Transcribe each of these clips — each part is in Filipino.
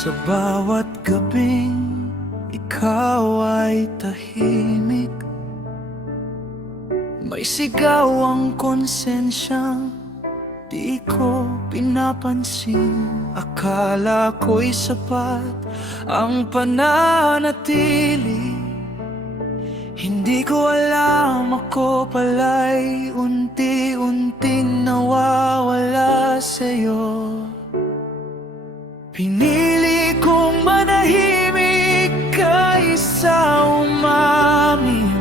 Sa bawat gabing ikaw ay tahimik, may sigaw ang konsensyang di ko pinapansin. Akala ko'y sapat ang pananatili, hindi ko alam ako pala'y unti-unting nawawala sa'yo. Pinili kong manahimik kaysa umamin,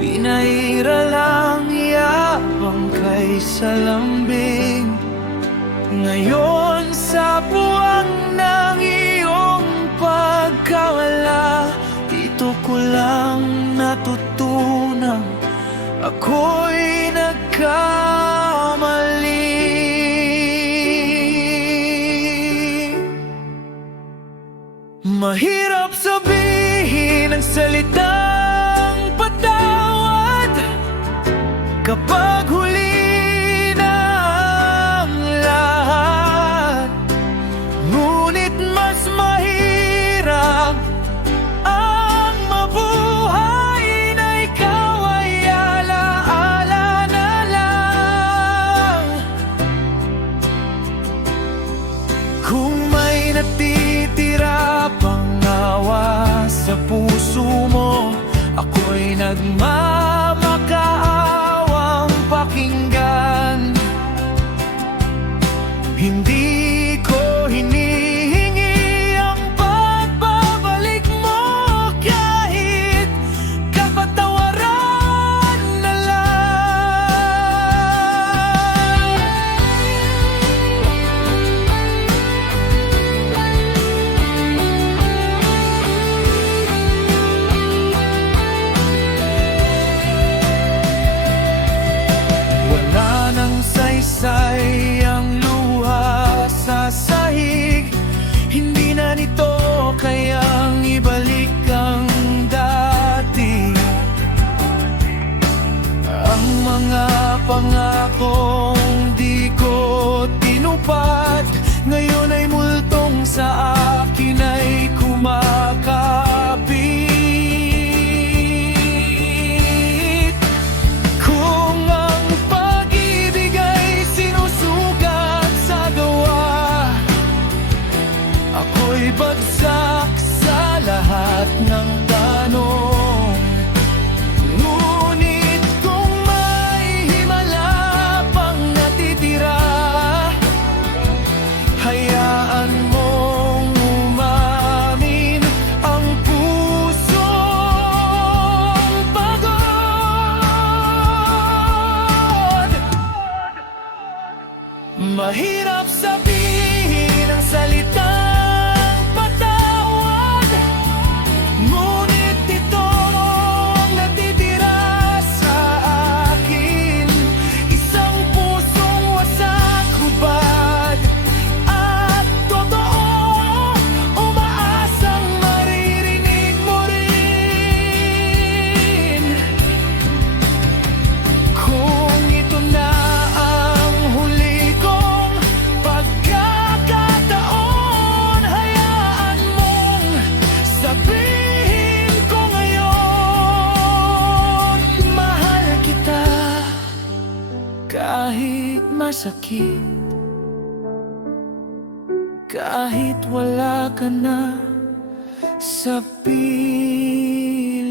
pinairalang yabang kaysa lambing. Ngayon sa buwang ng iyong pagkawala, dito ko lang natutunan ako'y nagkamali. Mahirap sabihin ang salitang patawad kapag huli na ang lahat. Ngunit mas mahirap ang mabuhay na ikaw ay alaala na lang. Kung may natitira pang awa sa puso mo, ako'y nagmamakaawang pakinggan. Hindi ko hinihingi ang pagbabalik mo, kahit kapatawaran na lang. Wala nang saysay ang luha sa sahig, hindi na nito kayang ibalik ang dati. Ang mga pangakong di ko tinupad, ngayon ay multong sa akin ay kumakapit. Kung ang pag-ibig ay sinusukat sa gawa, ako'y bagsak sa lahat ng tanong. Ngunit kung may himala pang natitira, hayaan mong umamin ang pusong pagod. Mahirap sabihin ang salitang patawad, ngunit ito ang natitira sa akin. Isang pusong wasak hubad at totoo, umaasang maririnig mo rin. Kung ito na ang huli kong pagkakataon, hayaan mong sabihin ko ngayon, mahal kita kahit masakit, kahit wala ka na sa piling.